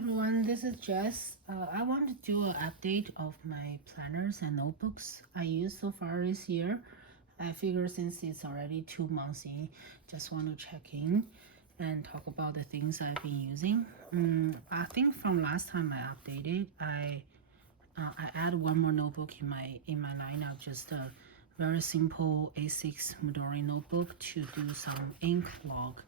everyone, this is Jess. I want to do an update of my planners and notebooks I used so far this year. I figure since it's already 2 months in, just want to check in and talk about the things I've been using. I think from last time I updated, I add one more notebook in my lineup, just a very simple A6 Midori notebook to do some ink log.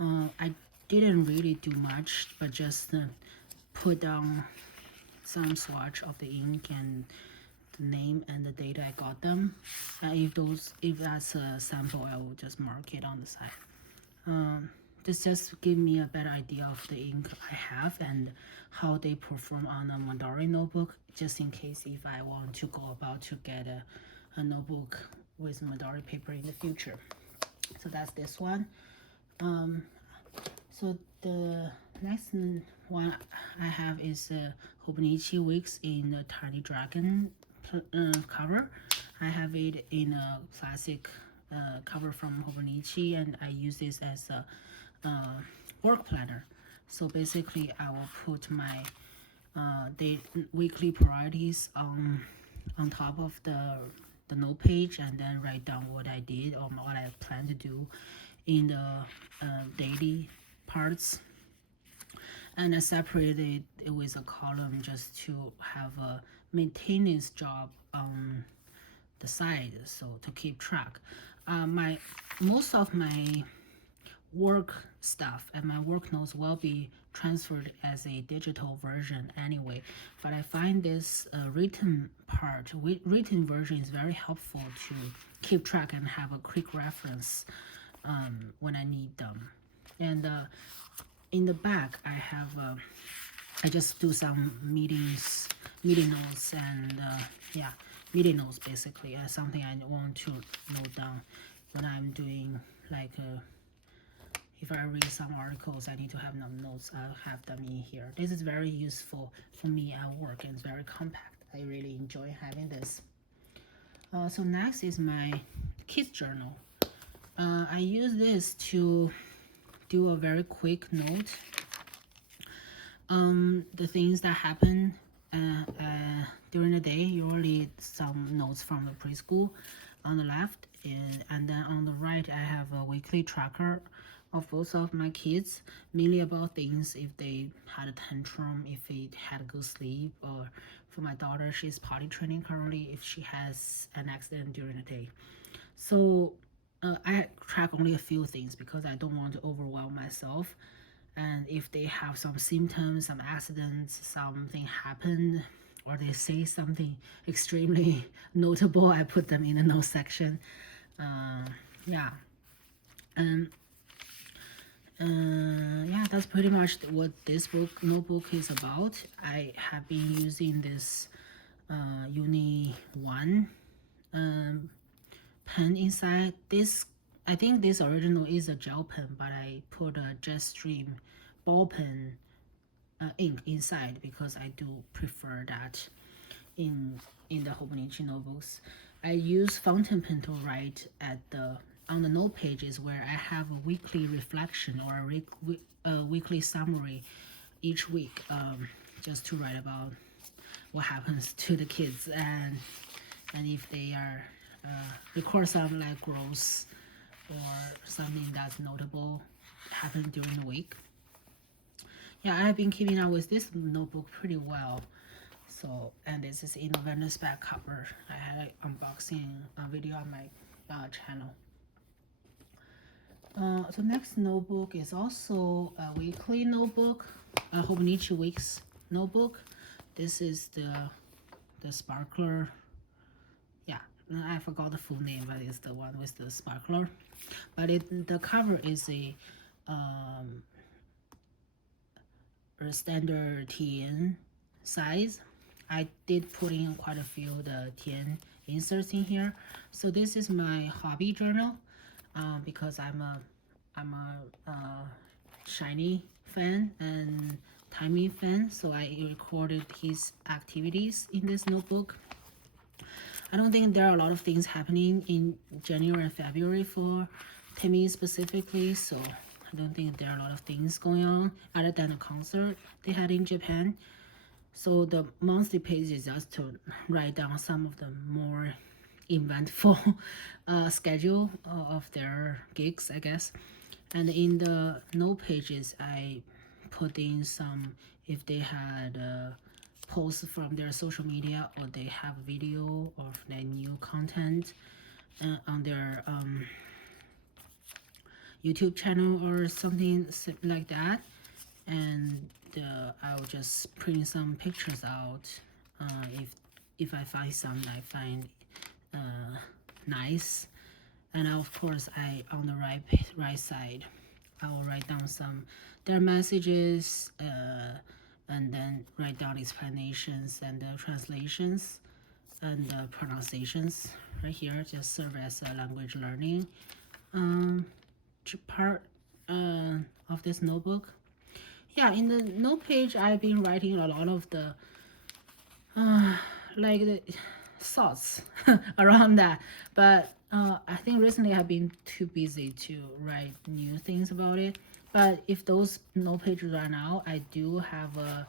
I didn't really do much, but just put down some swatch of the ink and the name and the date I got them. If that's a sample, I will just mark it on the side. This just give me a better idea of the ink I have and how they perform on a Midori notebook, just in case if I want to go about to get a notebook with Midori paper in the future. So that's this one. So the next one I have is Hobonichi Wicks in the Tiny Dragon cover. I have it in a classic cover from Hobonichi, and I use this as a work planner. So basically, I will put my weekly priorities on top of the note page, and then write down what I did or what I plan to do in the daily parts, and I separated it with a column just to have a maintenance job on the side, so to keep track. Most of my work stuff and my work notes will be transferred as a digital version anyway, but I find this written version is very helpful to keep track and have a quick reference when I need them. And in the back, I just do some meeting notes, and meeting notes basically as something I want to note down when I'm doing, like if I read some articles I need to have some notes, I'll have them in here. This is very useful for me at work, and it's very compact. I really enjoy having this. So next is my kids journal. I use this to do a very quick note the things that happen during the day, usually some notes from the preschool on the left, and then on the right I have a weekly tracker of both of my kids, mainly about things if they had a tantrum, if they had a good sleep, or for my daughter, she's potty training currently, if she has an accident during the day. So I track only a few things because I don't want to overwhelm myself. And if they have some symptoms, some accidents, something happened, or they say something extremely notable, I put them in the note section. That's pretty much what this notebook is about. I have been using this Uni 1 pen inside. I think this original is a gel pen, but I put a Jetstream ball pen ink inside because I do prefer that in the Hobonichi notebooks. I use fountain pen to write on the note pages where I have a weekly reflection or a weekly summary each week, just to write about what happens to the kids, and if they are record some like growth or something that's notable happened during the week. I have been keeping up with this notebook pretty well. So, and this is in the Venice back cover. I had an unboxing video on my channel. So next notebook is also a weekly notebook, a Hobonichi Weeks notebook. This is the sparkler. I forgot the full name, but it's the one with the sparkler. But the cover is a standard TN size. I did put in quite a few of the TN inserts in here. So this is my hobby journal, because I'm a Shiny fan and Timmy fan, so I recorded his activities in this notebook. I don't think there are a lot of things happening in January and February for Timmy specifically, so I don't think there are a lot of things going on other than a concert they had in Japan. So the monthly page is just to write down some of the more eventful schedule of their gigs, I guess. And in the note pages, I put in some if they had posts from their social media or they have video of their new content on their YouTube channel or something like that. And I'll just print some pictures out if I find some I find nice. And of course, on the right side, I will write down some their messages, and then write down explanations and translations and pronunciations right here. Just serve as a language learning part of this notebook. Yeah, in the note page, I've been writing a lot of the like the thoughts around that, but I think recently I've been too busy to write new things about it. But if those note pages run out, I do have a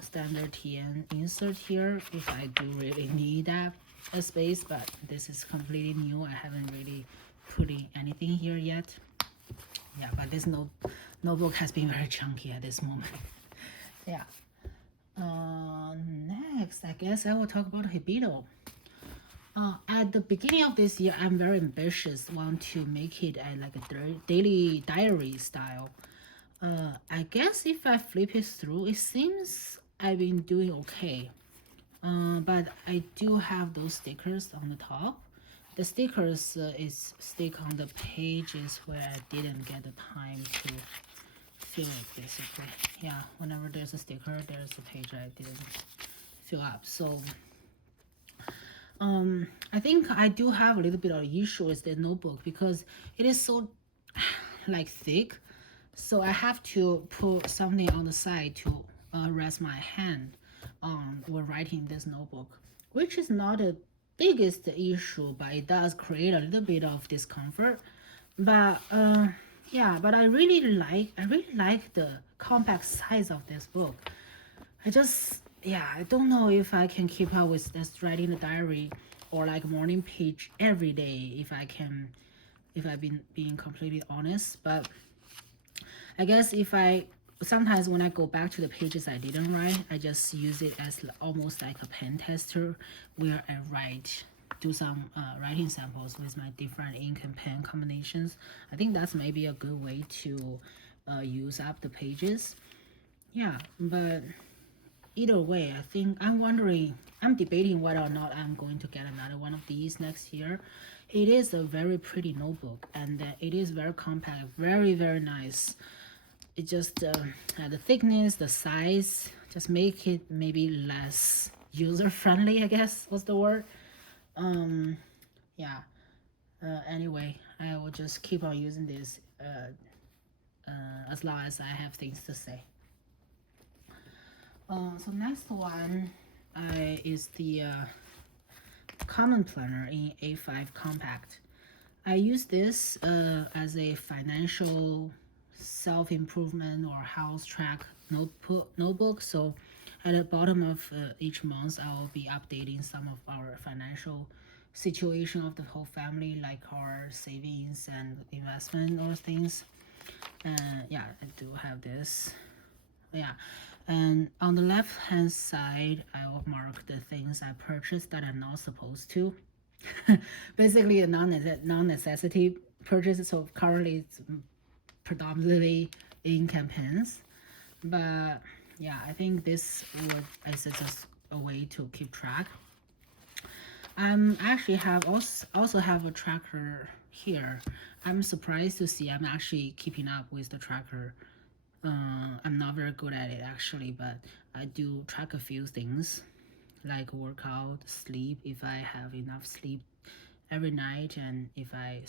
standard TN insert here if I do really need that space. But this is completely new. I haven't really put in anything here yet. Yeah, but this notebook has been very chunky at this moment. Yeah. Next, I guess I will talk about Hibino. At the beginning of this year, I'm very ambitious, want to make it like a daily diary style. I guess if I flip it through, it seems I've been doing okay. But I do have those stickers on the top. The stickers is stick on the pages where I didn't get the time to fill it, basically. Yeah, whenever there's a sticker, there's a page I didn't fill up. So I think I do have a little bit of issue with the notebook because it is so like thick. So I have to put something on the side to rest my hand on when writing this notebook, which is not the biggest issue, but it does create a little bit of discomfort. But yeah, but I really like the compact size of this book. I don't know if I can keep up with just writing a diary or like morning page every day if I've been being completely honest. But I guess sometimes when I go back to the pages I didn't write, I just use it as almost like a pen tester where I do some writing samples with my different ink and pen combinations. I think that's maybe a good way to use up the pages. Yeah, but either way, I think I'm debating whether or not I'm going to get another one of these next year. It is a very pretty notebook and it is very compact, very, very nice. It just the thickness, the size, just make it maybe less user-friendly, I guess was the word. Yeah. Anyway, I will just keep on using this as long as I have things to say. So next one is the common planner in A5 compact. I use this as a financial self-improvement or house track notebook. So at the bottom of each month, I will be updating some of our financial situation of the whole family, like our savings and investment or things. Yeah, I do have this. Yeah, and on the left hand side, I will mark the things I purchased that I'm not supposed to. Basically a non-necessity purchase. So currently it's predominantly in campaigns, but yeah, I think this is just a way to keep track. Actually also have a tracker here. I'm surprised to see I'm actually keeping up with the tracker. I'm not very good at it actually, but I do track a few things like workout, sleep, if I have enough sleep every night, and if I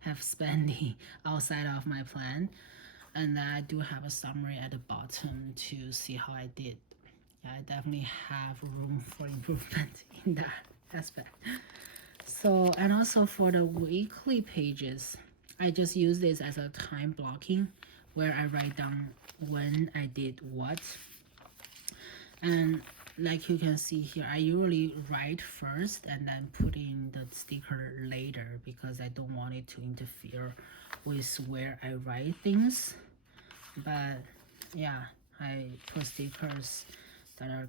have spending outside of my plan. And I do have a summary at the bottom to see how I did. Yeah, I definitely have room for improvement in that aspect. So, and also for the weekly pages, I just use this as a time blocking where I write down when I did what. And like you can see here, I usually write first and then put in the sticker later because I don't want it to interfere with where I write things. But yeah, I put stickers that are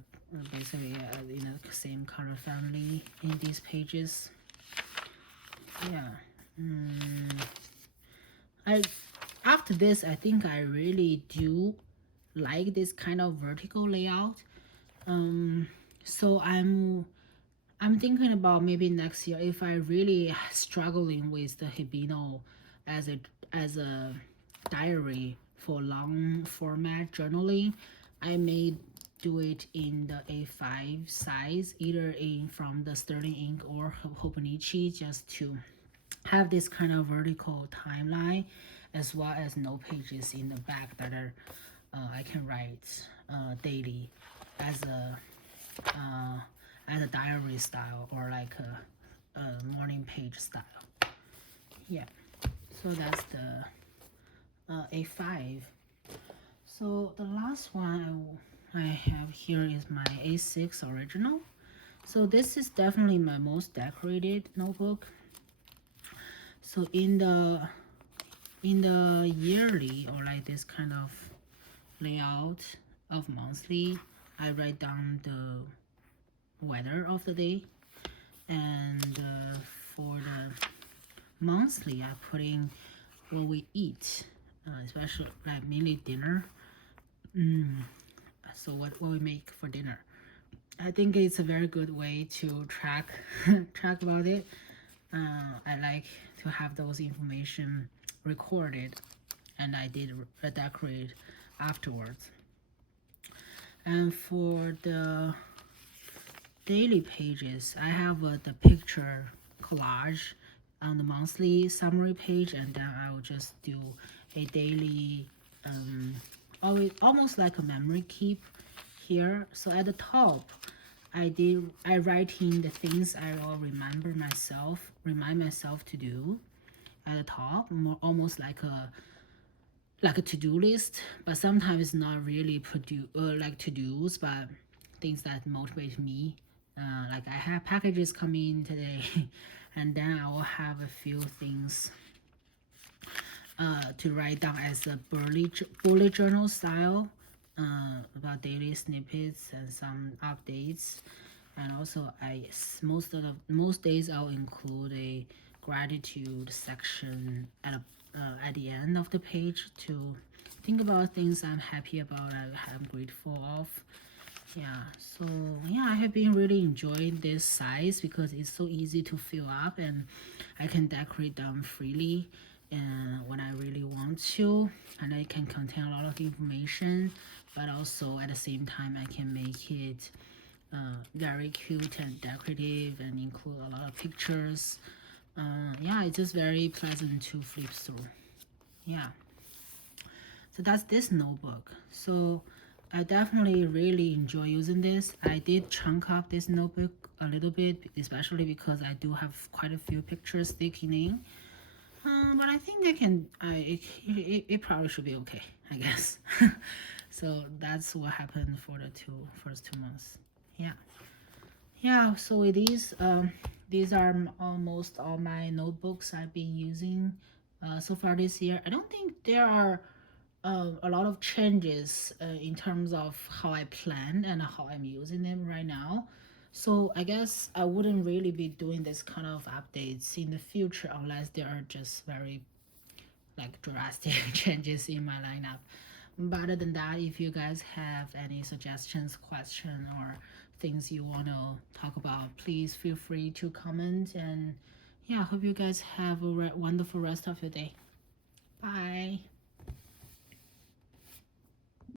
basically in the same color family in these pages. Yeah. I after this, I think I really do like this kind of vertical layout. So I'm thinking about maybe next year if I really struggling with the Hibino as a diary for long format journaling, I may do it in the A5 size, either in from the Sterling Ink or Hobonichi, just to have this kind of vertical timeline, as well as note pages in the back that are I can write daily as a diary style or like a morning page style. Yeah, so that's the A5. So the last one I have here is my A6 original. So this is definitely my most decorated notebook. So in the yearly or like this kind of layout of monthly, I write down the weather of the day, and for the monthly I put in what we eat, especially like mainly dinner. So what we make for dinner. I think it's a very good way to track track about it. I like to have those information recorded, and I did decorate afterwards. And for the daily pages, I have the picture collage on the monthly summary page, and then I will just do a daily, always almost like a memory keep here. So at the top, I write in the things I will remind myself to do at the top, more almost like a to-do list, but sometimes it's not really like to-dos, but things that motivate me. Like I have packages coming today, and then I will have a few things to write down as a bullet journal style, about daily snippets and some updates. And also most days I'll include a gratitude section at the end of the page to think about things I'm happy about, I'm grateful of. Yeah, so yeah, I have been really enjoying this size because it's so easy to fill up, and I can decorate them freely and when I really want to, and it can contain a lot of information, but also at the same time I can make it very cute and decorative and include a lot of pictures. Yeah, it's just very pleasant to flip through. Yeah, so that's this notebook. So I definitely really enjoy using this. I did chunk up this notebook a little bit, especially because I do have quite a few pictures sticking in. But I think it probably should be okay, I guess. So that's what happened for the first 2 months. Yeah. Yeah, so these are almost all my notebooks I've been using so far this year. I don't think there are a lot of changes in terms of how I plan and how I'm using them right now. So I guess I wouldn't really be doing this kind of updates in the future unless there are just very like drastic changes in my lineup. But other than that, if you guys have any suggestions, question, or things you want to talk about, please feel free to comment. And yeah, I hope you guys have a wonderful rest of your day. Bye.